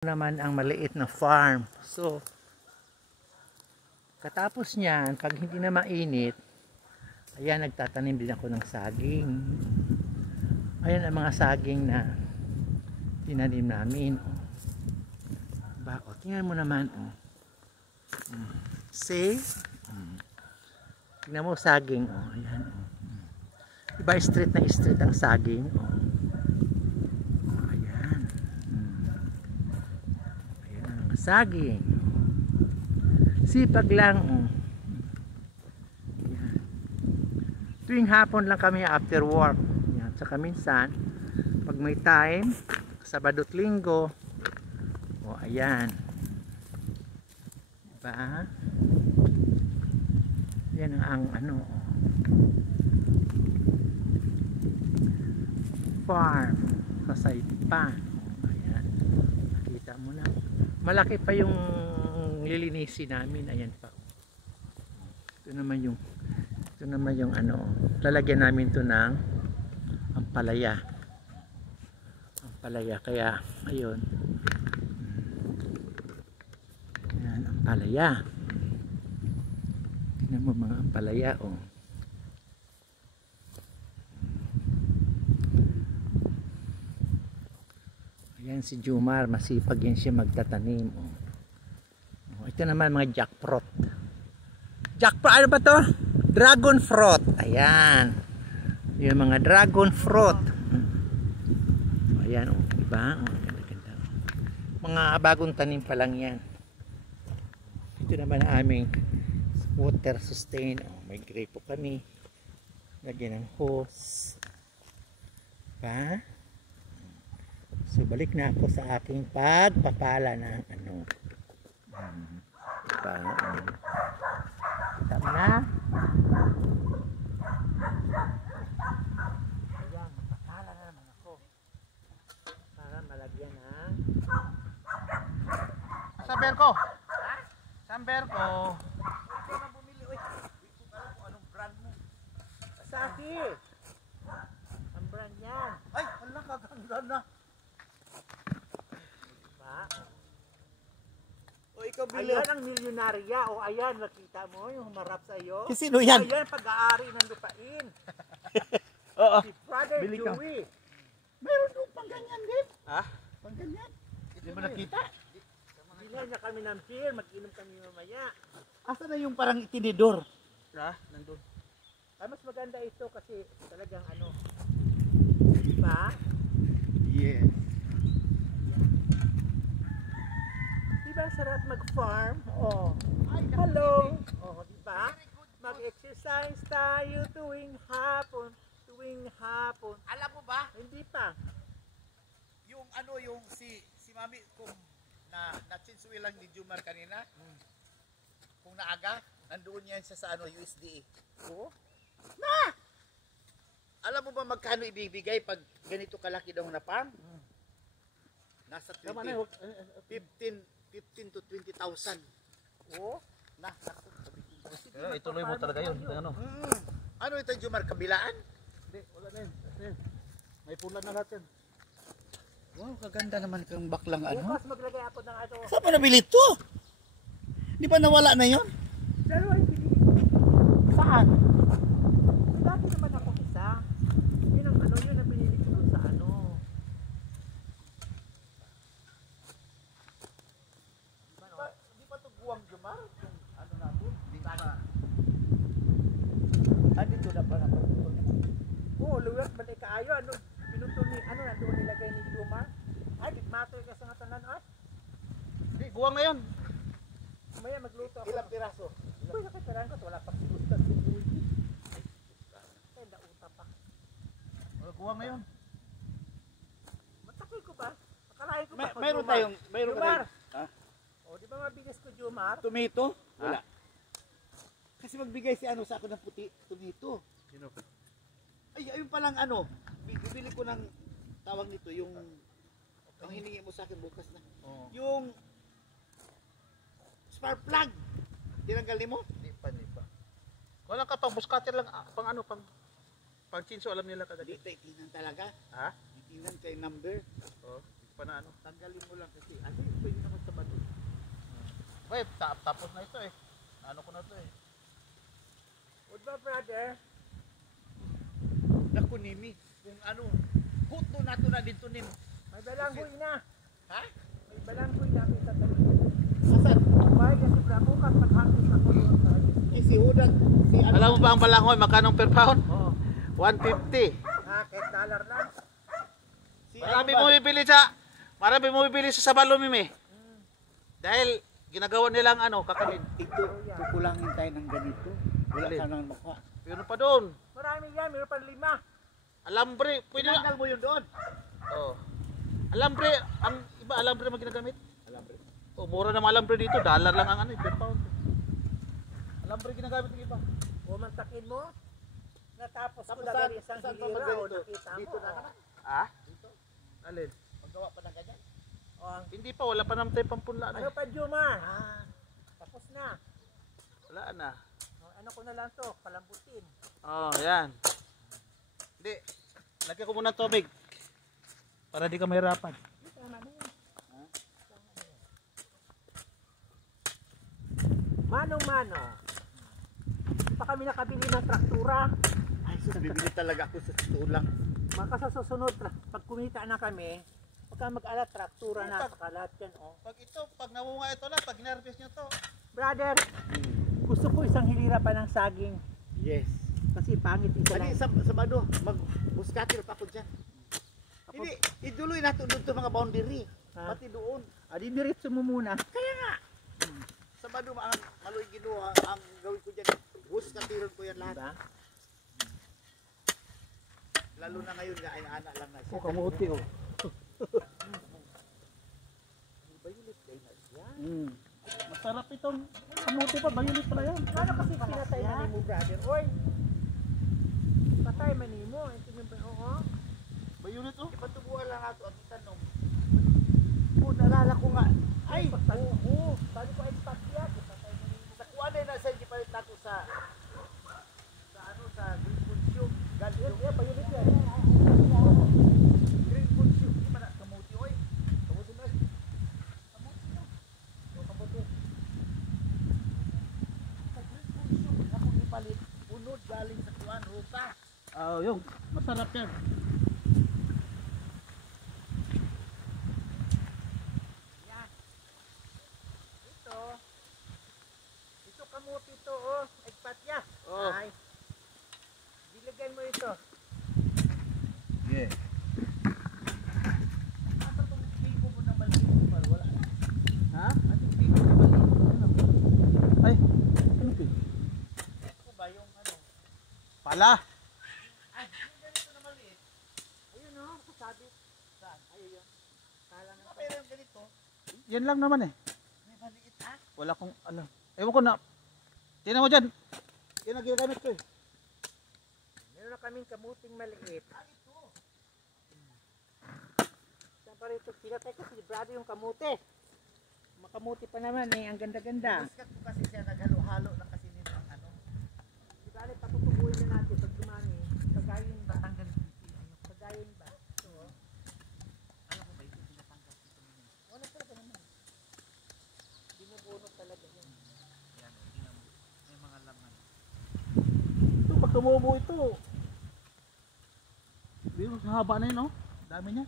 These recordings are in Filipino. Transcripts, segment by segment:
Naman ang maliit na farm. So katapos niyan, pag hindi na mainit, ayan, nagtatanim din ako ng saging. Ayan ang mga saging na tinanim namin. Diba? O, tingnan mo naman. See? Tingnan mo saging. O, ayan. Diba straight na straight ang saging? O. Ayan. Ayan ang saging. Sipag lang. O. Ayan. Tuwing hapon lang kami after work. Ayan. Saka minsan, pag may time, Sabado't Linggo, o ayan, diba? Yan ang ano, farm sa Saipan. Ayan, nakita mo na, malaki pa yung lilinisin namin. Ayan pa, ito naman yung ano, lalagyan namin to ng ampalaya. Kaya ayun, yan ang palaya. Tingnan mo mga ampalaya, oh. Ayan si Jumar, masipag yan siya magtatanim, oh. Oh, ito naman mga jackfruit. Ano ba to? Dragon fruit. Ayan, yung mga dragon fruit. Ayan, oh, diba? Oh, ganda-ganda. Mga bagong tanim pa lang yan. Ito naman ang aming water sustain. Oh, may grape po kami. Lagyan ng hose. Diba? So, balik na ako sa aking pagpapala ng ano. Diba? Kita mo na? Malagyan na Samberko. Samberko. ikaw na bumili. Uy, hindi ko alam kung anong brand mo. Saki ang brand yan. Ay, wala, kaganda na. Diba? O ikaw bili. Ayan ang milyonarya. O ayan, nakita mo yung humarap sa iyo. Sino yan? Ayan, pag-aari ng lupain. Oo. Si Brother Bili ka. Joey. Meron doon pang ganyan din. Ha? Pang ganyan. Hindi mo nakita? Bilhan niya kami ng beer. Mag-inom kami mamaya. Asa na yung parang itinidor? Ha? Nandun. Ay, mas maganda ito kasi talagang ano. Diba? Yes. Diba sarap mag-farm? Oh. Hello. Oh, diba? Mag-exercise tayo tuwing hapon. Alam mo ba? Hindi pa. Yung ano, yung si Mami, kung na-chinsuwi lang ni Jumar kanina, kung naaga, nandoon yan siya sa ano, USDA. Oo. Na! Alam mo ba magkano ibibigay pag ganito kalaki daw na farm? Nasa 15 to 20,000. Oo. Na, Pero ituloy mo talaga yun. Ano? ano ito, Jumar? Kabilaan? Hindi, wala na yun. May pula na lahat yan. Wow, kaganda naman kang baklang ano. Bukas maglagay ako ng ano. Saan pa nabili ito? Di ba nawala na yon? Dalawa yung pinili. Saan? Dati naman ako isa. Yun ang ano, yun ang pinili ko dun sa ano. Di ba ito buwang Jumar? Yung ano natin? Di ba? Dito na pa naman. Oo, luwag ba tayo kaayo? Ano, pinutol ni, ano, nandoon nilagay ni Luma? Ay, matter ka sa nga tanan, at? Hindi, guwang na yun. Maya magluto ako. Ilang piraso? Uy, nakitaran ko, wala pang sinutan sa buhay. Ay, nauta pa. Guwang na yun. Matakay ko ba? Akalain ko ba? Mayroon Jumar. tayong, ha? O, di ba mabilis ko, Jumar? Tomato? Wala. Kasi magbigay si ano sa ako ng puti, tomato. Sino? Ay, ayun palang ano, bibili ko ng tawag nito, yung ang hiningi mo sa akin bukas na. Oo. Yung spark plug. Tinanggal ni mo? Hindi pa. Wala ka pang buskater lang, pang ano, pang chinso, alam nila kagad. Hindi, tingnan talaga. Ha? Tingnan kay number. Oo. pa na ano. Tanggalin mo lang kasi. Ano yung pwede naman sa bato? Wait, tapos na ito eh. Ano ko na to eh. What ba, brother? Naku nimi. Kung ano, huto na to na dito nim. May balanghoy na. Ha? May balanghoy na kita dali. Asan? Bay, kasi bravo ka paghapon ako doon sa Eh, si Hudan. Si ano? Alam mo ba ang balangoy, magkano per pound? Oo. 150. Kahit dollar lang. Si Marami ano ba? mo bibili sa Sabalo Mimi. Dahil ginagawa nilang ano, kakalin. Ito, kukulangin tayo ng ganito. Wala Alin? ka nang mukha. Pero pa doon. Marami yan, mayroon pa 5. Alambre, pwede na. Tinanggal mo yun doon. Oh. Alambre, ang iba alambre mo ginagamit. Alambre. Oh, mura na alambre dito, dollar lang ang ano, per pound. Alambre ginagamit ng iba. Pumantakin mo. Natapos ko Tapos na saan, rin isang saan pa hilira o magganito? nakita mo. Dito na naman. Ah? Alin? Magawa pa ng ganyan. Oh, Hindi pa, wala pa naman tayo pampunla na. ano Eh. pa, Jumar? Ah, Tapos na. Wala na. Oh, ano ko na lang to, palambutin. Oh, yan. Hindi. Lagyan ko muna ng tubig. Para di ka mahirapan. Manong-mano. Hindi pa kami nakabili ng traktura. ay, sus, bibili talaga ako sa tulang. Maka sa susunod, pag kumita na kami, pagka mag-alat, traktura na, pakalat yan. Oh. Pag ito, pag namunga ito na, pag ginarvest nyo to. Brother, gusto ko isang hilira pa ng saging. Yes. Kasi pangit isa Kani lang. sa Bado, mag-buskatil pa ako dyan. Hindi, iduloy natin doon to mga boundary. Ha? Pati doon. Adi diretso mo muna. Kaya nga. Sa Bado, ang maloy ginawa, ang gawin ko dyan, buskatilan ko yan lahat. Diba? Lalo na ngayon nga, ay anak lang na siya. O kamuti oh. Masarap itong kamuti pa, bayulit pala yan. Ano kasi pinatay man mo, brother? Oy! Patay man mo. Ito yung oo. Bayulit oh. Ipatubuhan lang ato at itanong. Oo, nalala ko nga. Ay, Oo. Bago ko expect yan. Patay man mo. sa kuwan na sa ipalit nato sa ano, sa Green Consume. Galing Yeah, bayulit yan. Green Consume. Di ba na, kamuti, oy. Kamuti na. Kamuti na. O, kamuti. Sa Green Consume, akong ipalit. Unod galing sa kuwan, ruta. Oh, yung masarap yan. Yan. Ito. Ito kamuti to oh. Egpatya. Oh. Ay. Dilagyan mo ito. Yeah. Ano itong bigo mo na maliit? Wala. Ha? Ano itong bigo na maliit? Ay, ano ito? Ito ba yung ano? Pala. Ay, yung ganito na maliit. Ayun oh. Kasabit. Saan? Ayun yun. Kala ng Pero yung ganito, Yan lang naman eh. may maliit ha? Wala kong alam. Ewan ko na. Tingnan mo dyan. Yan ang ginagamit ko eh. Meron na kaming kamuting maliit. Saan pa rito? Pinatay ko si brother yung kamuti. Makamuti pa naman eh. Ang ganda-ganda. Buskat ko kasi siya naghalo-halo lang kasi nito ang ano. Si brother, patutubuhin na natin pag dumami. Pagayin ba? Pagayin ba? Ito oh. Alam ko ba ito pinatanggal ito nila? Wala talaga naman. Binubunot talaga yun. Yan, tingnan mo. May mga laman. Ito, pag tumubo ito. Hindi mo, sa haba na yun oh. Dami niya.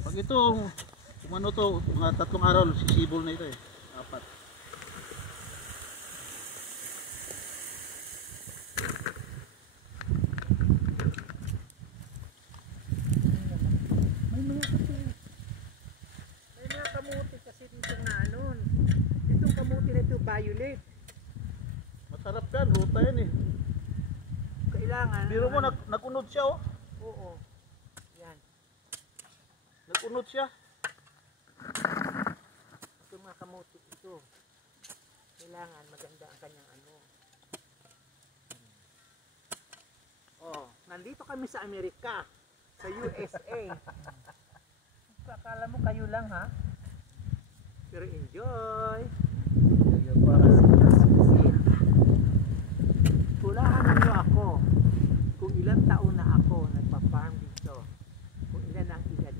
Pag ito, kung ano to, mga 3 araw, sisibol na ito eh. 4. May mga kamuti kasi dito na ano. Itong kamuti na ito, violet. Masarap yan, ruta yan eh. Kailangan. Biro mo, nagunod siya oh. Oo. Yan. Nagunod siya. Itong mga kamuti ito. Kailangan maganda ang kanyang ano. Oh, nandito kami sa Amerika. Sa USA. Akala mo kayo lang ha? Pero enjoy. Hulaan ninyo ako kung ilang taon na ako nagpa-farm dito. Ilan ang edad